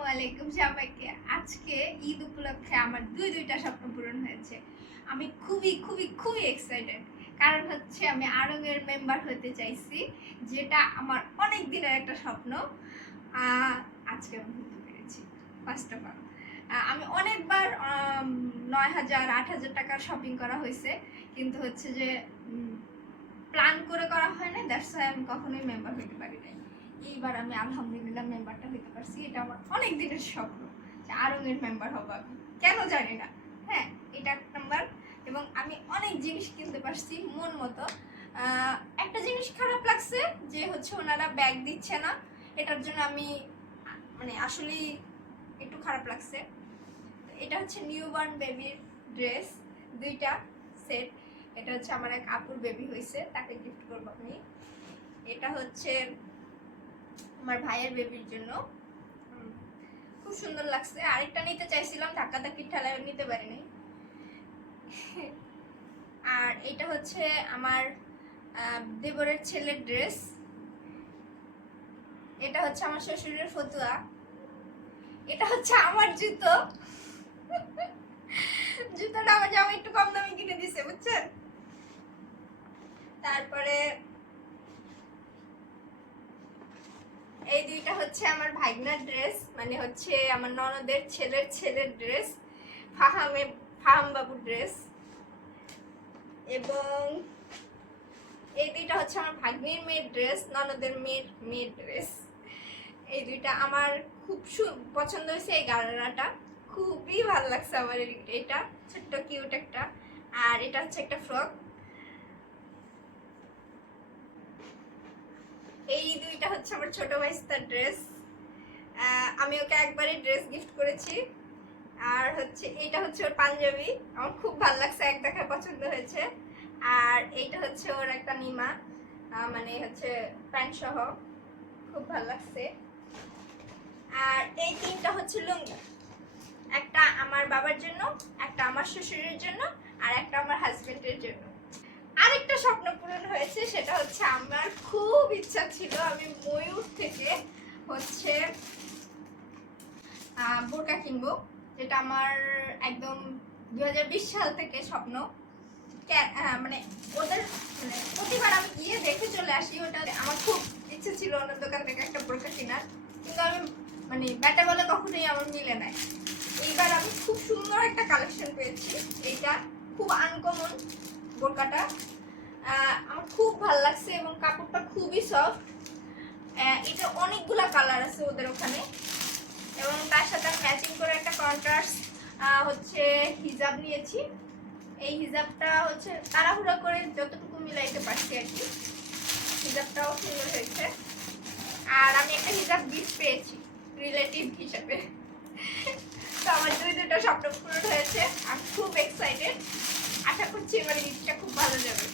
আসসালামু আলাইকুম সবাইকে। আজকে ঈদ উপলক্ষে আমার দুইটা স্বপ্ন পূরণ হয়েছে। আমি খুবই খুবই খুবই এক্সাইটেড, কারণ হচ্ছে আমি আরঙের মেম্বার হতে চাইছি, যেটা আমার অনেক দিনের একটা স্বপ্ন। আজকে আমি হতে পেরেছি। ফার্স্ট অফ অল আমি অনেকবার 9,000 8,000 টাকার শপিং করা হয়েছে, কিন্তু হচ্ছে যে প্ল্যান করে করা হয় না, দ্যাটস ওয়াই আমি কখনোই মেম্বার হতে পারি নাই। এইবার আমি আলহামদুলিল্লাহ মেম্বারটা হতে পারছি। এটা আমার অনেক দিনের স্বপ্ন যে আরঙের মেম্বার হবো আমি, কেন জানি না। হ্যাঁ, এটা এক নাম্বার। এবং আমি অনেক জিনিস কিনতে পারছি মন মতো। একটা জিনিস খারাপ লাগছে যে হচ্ছে ওনারা ব্যাগ দিচ্ছে না, এটার জন্য আমি মানে আসলেই একটু খারাপ লাগছে। এটা হচ্ছে নিউবর্ন বেবির ড্রেস, দুইটা সেট। এটা হচ্ছে আমার এক আপুর বেবি হয়েছে, তাকে গিফট করবো আমি। এটা হচ্ছে আমার ভাইয়ের বেবির জন্য, খুব সুন্দর লাগছে। আরেকটা নিতে চাইছিলাম, ধাক্কাধাক্কি ঠেলায় নিতে পারিনি। আর এটা হচ্ছে আমার দেবরের ছেলের ড্রেস। এটা হচ্ছে আমার শ্বশুরের ফতুয়া। এটা হচ্ছে আমার জুতো। জুতোটা আমার জামা একটু কম দামে কিনে দিছে, বুঝছেন। তারপরে এই দুইটা হচ্ছে আমার ভাগনার ড্রেস, মানে হচ্ছে আমার ননদের ছেলের ড্রেস, ফাহাম বাবুর ড্রেস। এবং এই দুইটা হচ্ছে আমার ভাগ্নির মেয়ের ড্রেস, ননদের মেয়ের ড্রেস। এই দুইটা আমার খুব পছন্দ হয়েছে। এই গাড়াটা খুবই ভালো লাগছে আমার। এটা ছোট্ট কিউট একটা, আর এটা হচ্ছে একটা ফ্রক। এই দুইটা হচ্ছে আমার ছোট ভাইস্তার ড্রেস। আমি ওকে একবারই ড্রেস গিফট করেছি। আর হচ্ছে এইটা হচ্ছে ওর পাঞ্জাবি, আমার খুব ভালো লাগছে, এক দেখায় পছন্দ হয়েছে। আর এইটা হচ্ছে ওর একটা নিমা, মানে হচ্ছে প্যান্ট সহ, খুব ভালো লাগছে। আর এই তিনটা হচ্ছে লুঙ্গি, একটা আমার বাবার জন্য, একটা আমার শ্বশুরের জন্য, আর একটা আমার হাজবেন্ডের জন্য। আরেকটা স্বপ্ন পূরণ হয়েছে, সেটা হচ্ছে আমার খুব ইচ্ছা ছিল আমি ময়ূর থেকে হচ্ছে বোরকা কিনবো, যেটা আমার একদম 2020 সাল থেকে স্বপ্ন। মানে ওদের মানে প্রতিবার আমি গিয়ে দেখে চলে আসি, ওটা আমার খুব ইচ্ছে ছিল ওনার দোকান থেকে একটা বোরকা কেনার, কিন্তু আমি মানে ব্যাটা বলে কখনোই আমার মিলে নাই। এইবার আমি খুব সুন্দর একটা কালেকশন পেয়েছি। এইটা খুব আনকমন বোরকাটা, আমার খুব ভালো লাগছে এবং কাপড়টা খুবই সফট। এটা অনেকগুলা কালার আছে ওদের ওখানে, এবং তার সাথে আমি ম্যাচিং করে একটা কন্ট্রাস্ট হচ্ছে হিজাব নিয়েছি। এই হিজাবটা হচ্ছে তাড়াহুড়া করে যতটুকু মিলাইতে পারছি আর কি। হিজাবটাও সুন্দর হয়েছে। আর আমি একটা হিজাব গিফট পেয়েছি রিলেটিভ হিসাবে। তো আমার দুইটা স্বপ্ন পূরণ হয়েছে, আমি খুব এক্সাইটেড। আশা করছি এবার গিফটটা খুব ভালো যাবে।